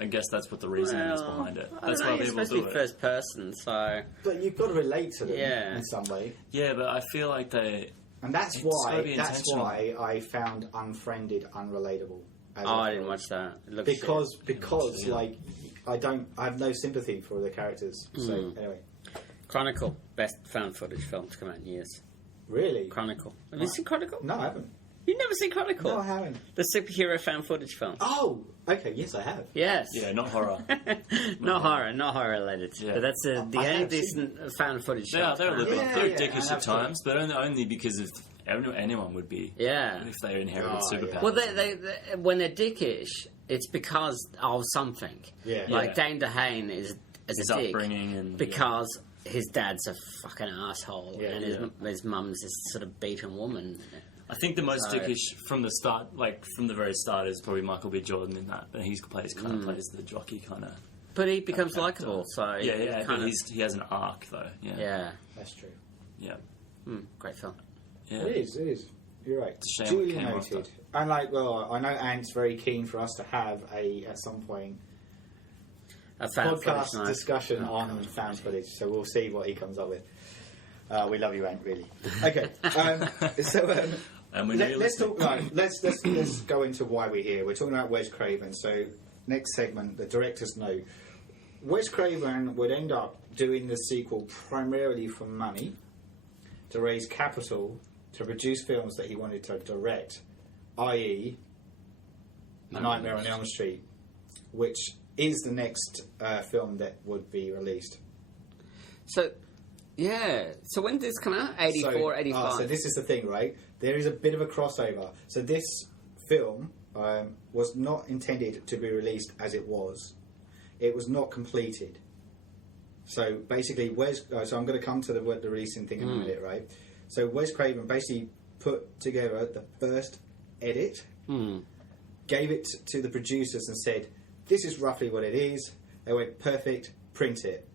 I guess that's what the reasoning is behind it. That's why people do it. First person, so. But you've got to relate to them in some way. Yeah, but I feel like they. And that's why I found Unfriended unrelatable. I didn't watch that. Because like I have no sympathy for the characters. So anyway, Chronicle, best found footage film to come out in years. Really? Chronicle. Have you seen Chronicle? No, I haven't. You've never seen Chronicle? No, I haven't. The superhero found footage film. Oh, okay. Yes, I have. Yes. Yeah, not horror. not horror related. Yeah. But that's the I only have decent found footage They're film. a little bit. Yeah, They're yeah, ridiculous and at times, but only because of anyone would be. Yeah. If they inherited Oh, superpowers. yeah. Well, they when they're dickish, it's because of something. Yeah. Like Yeah. Dane DeHaan is his a dick upbringing and because his dad's a fucking asshole Yeah. and his mum's this sort of beaten woman. I think the most So- dickish from the start, like from the very start, is probably Michael B. Jordan in that. But he plays the jockey kind of. But he becomes likable, so Yeah, kind but of, he has an arc though. Yeah, yeah. That's true. yeah. Great film. Yeah. It is. You're right. It's a shame it Duly came noted. after. And I know Ant's very keen for us to have at some point A found podcast footage night. discussion on found footage. So we'll see what he comes up with. We love you, Ant. Really. Okay. And we let's talk. Let's go into why we're here. We're talking about Wes Craven. So next segment, the director's note. Wes Craven would end up doing the sequel primarily for money, to raise capital to produce films that he wanted to direct, i.e., A Nightmare on Elm Street, which is the next film that would be released. So, yeah. So when did this come out? 84, 85? So this is the thing, right? There is a bit of a crossover. So this film was not intended to be released as it was. It was not completed. So basically, so I'm going to come to the releasing thing in a minute, right? So Wes Craven basically put together the first edit, gave it to the producers and said, "This is roughly what it is." They went, "Perfect, print it."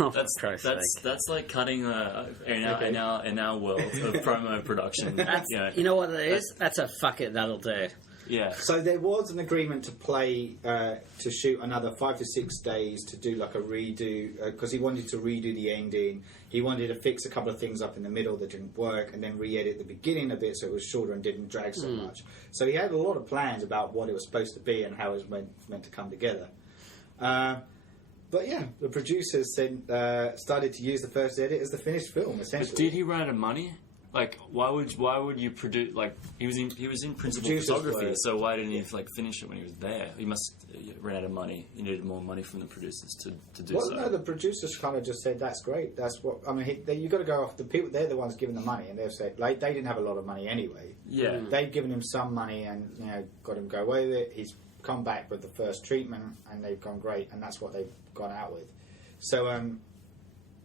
Oh, for Christ's sake. That's like cutting in our world of promo production. That's, you know what it is? That's a fuck it, that'll do. Yeah. So there was an agreement to to shoot another 5 to 6 days to do like a redo, because he wanted to redo the ending. He wanted to fix a couple of things up in the middle that didn't work, and then re-edit the beginning a bit so it was shorter and didn't drag so much. So he had a lot of plans about what it was supposed to be and how it was meant to come together. But yeah, the producers then started to use the first edit as the finished film, essentially. But did he run out of money? Like, why would you produce? Like, he was in principal Producers photography, were. so why didn't he finish it when he was there? He must ran out of money. He needed more money from the producers to do so. Well, no, the producers kind of just said, "That's great. That's what." I mean, you've got to go off the people. They're the ones giving the money, and they've said like they didn't have a lot of money anyway. Yeah. They've given him some money, and got him to go away with it. He's come back with the first treatment, and they've gone great, and that's what they've gone out with. So,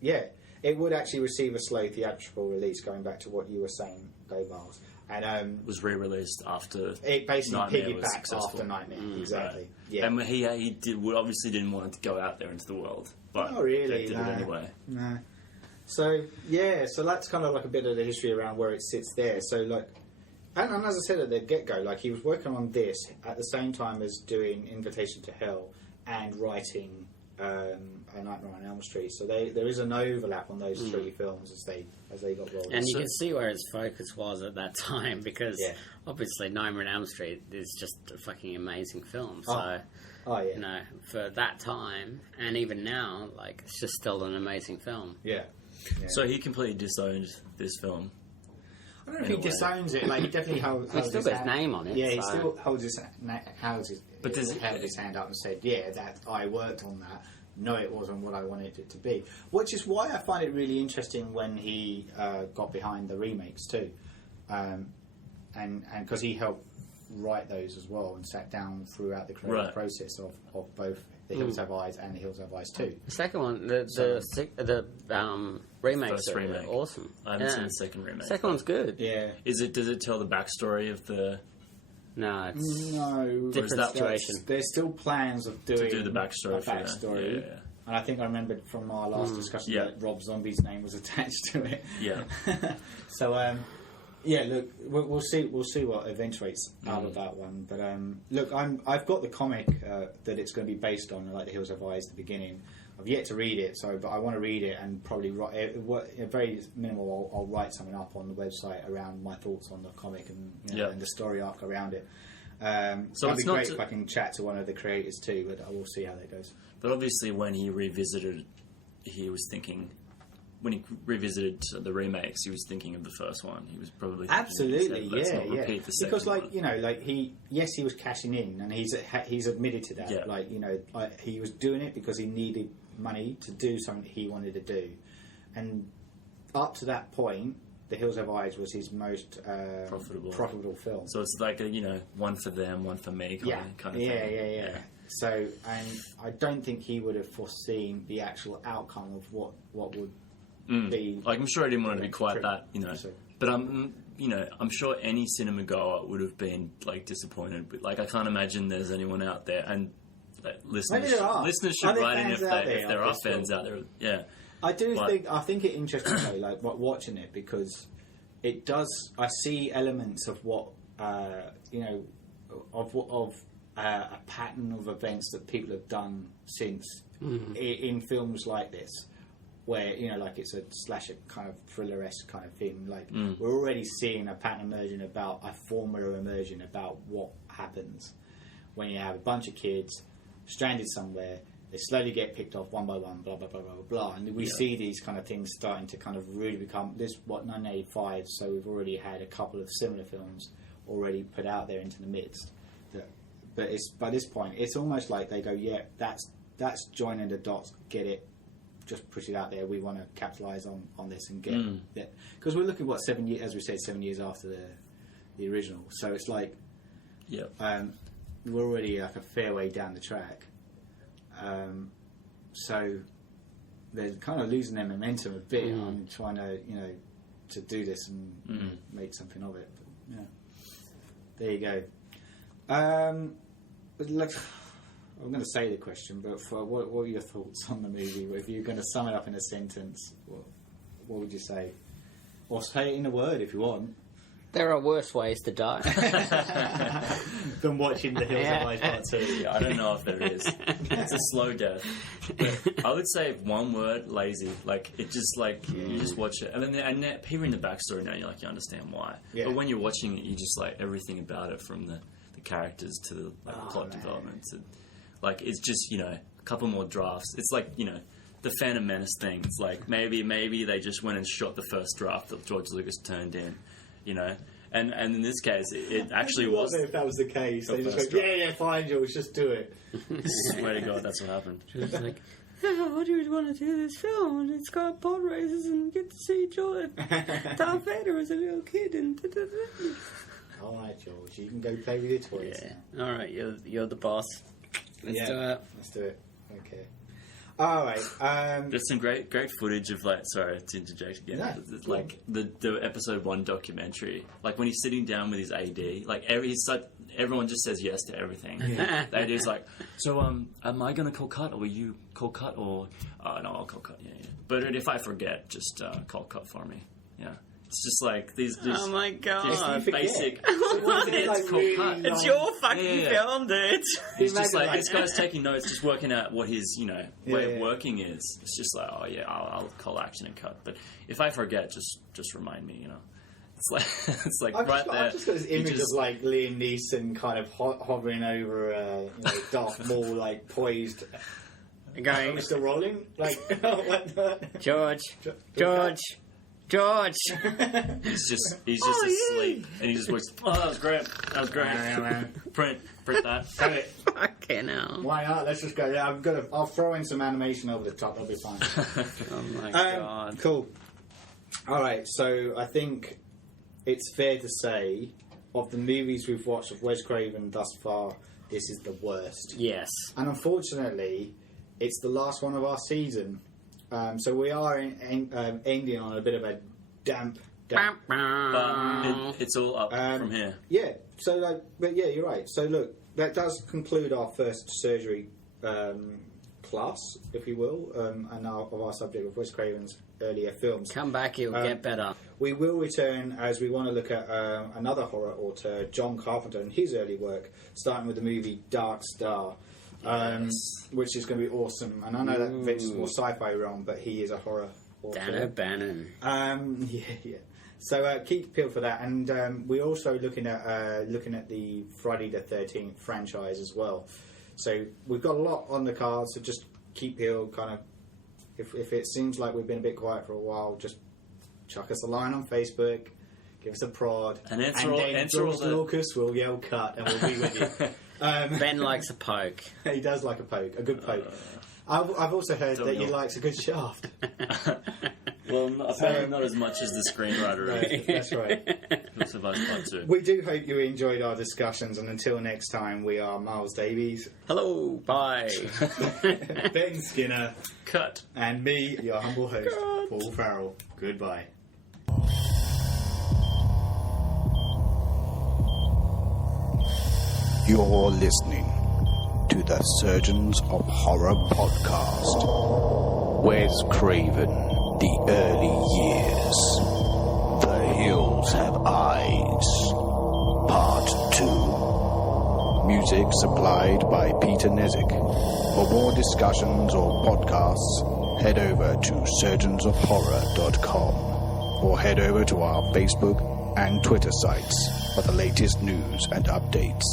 yeah, it would actually receive a slow theatrical release. Going back to what you were saying, Dave Miles, and was re-released after it basically Nightmare was piggybacks successful. after Nightmare. Exactly. Right. Yeah. And he obviously didn't want it to go out there into the world, but Not really, they did no. it anyway. No. So yeah, so that's kind of like a bit of the history around where it sits there. So like, and as I said at the get-go, like he was working on this at the same time as doing Invitation to Hell and writing A Nightmare on Elm Street. So there is an overlap on those three films as they got rolled. And you can see where his focus was at that time because Yeah. obviously Nightmare on Elm Street is just a fucking amazing film. So, Oh yeah. For that time and even now, like it's just still an amazing film. Yeah. So he completely disowned this film. I don't know if he in a way. disowns it. Like he definitely holds still his got his hand- name on it, Yeah, he so- still holds his But does it- held his hand up and said, "Yeah, that I worked on that. No, it wasn't what I wanted it to be." Which is why I find it really interesting when he got behind the remakes too, and because he helped write those as well and sat down throughout the creative Right. process of both The Hills Have Eyes and The Hills Have Eyes 2. The second one, the remakes First are remake. awesome. I haven't seen the second remake. Second one's good. Yeah. Does it tell the backstory of the? No, it's No, different that- situation. There's still plans of doing do the backstory a for that. backstory. Yeah. And I think I remembered from our last discussion Yeah. that Rob Zombie's name was attached to it. Yeah. So yeah, look, we'll see what eventuates out of that one. But look, I've got the comic that it's going to be based on, like The Hills Have Eyes, the beginning. I've yet to read it, but I want to read it and probably write very minimal. I'll write something up on the website around my thoughts on the comic and and the story arc around it. So it'd be great if I can chat to one of the creators too, but I will see how that goes. But obviously, when he revisited, he was thinking when he revisited the remakes, he was thinking of the first one. He was probably absolutely, let's not repeat the second because like one. you know, like he was cashing in, and he's admitted to that. Yeah. Like you know, he was doing it because he needed money to do something he wanted to do, and up to that point, The Hills Have Eyes was his most profitable film. So it's like a, one for them, one for me kind of thing. Yeah. So, and I don't think he would have foreseen the actual outcome of what would be. Like, I'm sure I didn't want it to be quite that, So, But I'm sure any cinema goer would have been like disappointed. But like, I can't imagine there's anyone out there, and listeners should write in if there are fans out there. Yeah, I think it interests me though, like watching it, because it does. I see elements of what of a pattern of events that people have done since in films like this, where like it's a slasher kind of thriller-esque kind of thing. Like we're already seeing a pattern emerging, about a formula emerging about what happens when you have a bunch of kids stranded somewhere. They slowly get picked off one by one, blah blah blah blah blah, and we see these kind of things starting to kind of really become this. 1985, so we've already had a couple of similar films already put out there into the midst. But it's by this point, it's almost like they go, yeah, that's joining the dots. Get it, just push it out there. We want to capitalise on this and get it, because we're looking 7 years, as we said, 7 years after the original. So it's like, we're already like a fair way down the track. So they're kind of losing their momentum a bit on trying to to do this and make something of it. But, yeah, there you go. Look, I'm going to say the question, but what are your thoughts on the movie? If you're going to sum it up in a sentence, what would you say? Or say it in a word if you want. There are worse ways to die than watching The Hills Have Eyes Part 2. Yeah, I don't know if there is. It's a slow death. But I would say one word: lazy. Like it just you just watch it, and then hearing the backstory now, you understand why. Yeah. But when you're watching it, you just like everything about it, from the characters to the plot development. It's just a couple more drafts. It's like the Phantom Menace thing. It's like maybe they just went and shot the first draft that George Lucas turned in. And in this case, it actually was. I don't know if that was the case. They just go, yeah, fine, George, just do it. Swear to God, that's what happened. She was like, I do want to do this film, and it's got pod races, and get to see George. Darth Vader as a little kid, and. All right, George, you can go play with your toys. Yeah. All right, you're the boss. Let's do it. Let's do it. Okay. All right. There's some great footage of sorry to interject again. No, the episode 1 documentary. Like when he's sitting down with his AD, everyone just says yes to everything. Yeah. The AD's like, so am I going to call cut, or will you call cut, or no, I'll call cut. Yeah. But if I forget, just call cut for me. Yeah. It's just like these oh my God. basic. It's your fucking film, dude. He's just like, this guy's taking notes, just working out what his way of working is. It's just like, oh yeah, I'll call action and cut. But if I forget, just remind me. It's like I've just got this image of like Liam Neeson kind of hovering over Darth Maul, poised. Going. Are we still rolling? George. He's just asleep, and he just works. Oh, that was great. Print that. Cut it. Fucking hell. Why not? Let's just go. I'll throw in some animation over the top. That'll be fine. Oh my God. Cool. All right. So I think it's fair to say, of the movies we've watched of Wes Craven thus far, this is the worst. Yes. And unfortunately, it's the last one of our season. So we are ending on a bit of a damp. But it's all up from here. Yeah. So, but yeah, you're right. So look, that does conclude our first surgery class, if you will, and of our subject of Wes Craven's earlier films. Come back, you'll get better. We will return as we want to look at another horror author, John Carpenter, and his early work, starting with the movie Dark Star. Which is going to be awesome, and I know that Vince is more sci-fi realm, but he is a horror author. Dan O'Bannon. Yeah. So keep peeled for that, and we're also looking at the Friday the 13th franchise as well. So we've got a lot on the cards, so just keep peeled, kind of If it seems like we've been a bit quiet for a while, just chuck us a line on Facebook, give us a prod, and then George Lucas will yell cut, and we'll be with you. Ben likes a poke. He does like a poke, a good poke. I've also heard that he likes a good shaft. Well, apparently not as much as the screenwriter is. That's right. We do hope you enjoyed our discussions, and until next time, we are Miles Davies. Hello, bye. Ben Skinner. Cut. And me, your humble host, Paul Farrell. Goodbye. You're listening to the Surgeons of Horror podcast. Wes Craven, The Early Years. The Hills Have Eyes. Part 2. Music supplied by Peter Nezik. For more discussions or podcasts, head over to surgeonsofhorror.com or head over to our Facebook and Twitter sites for the latest news and updates.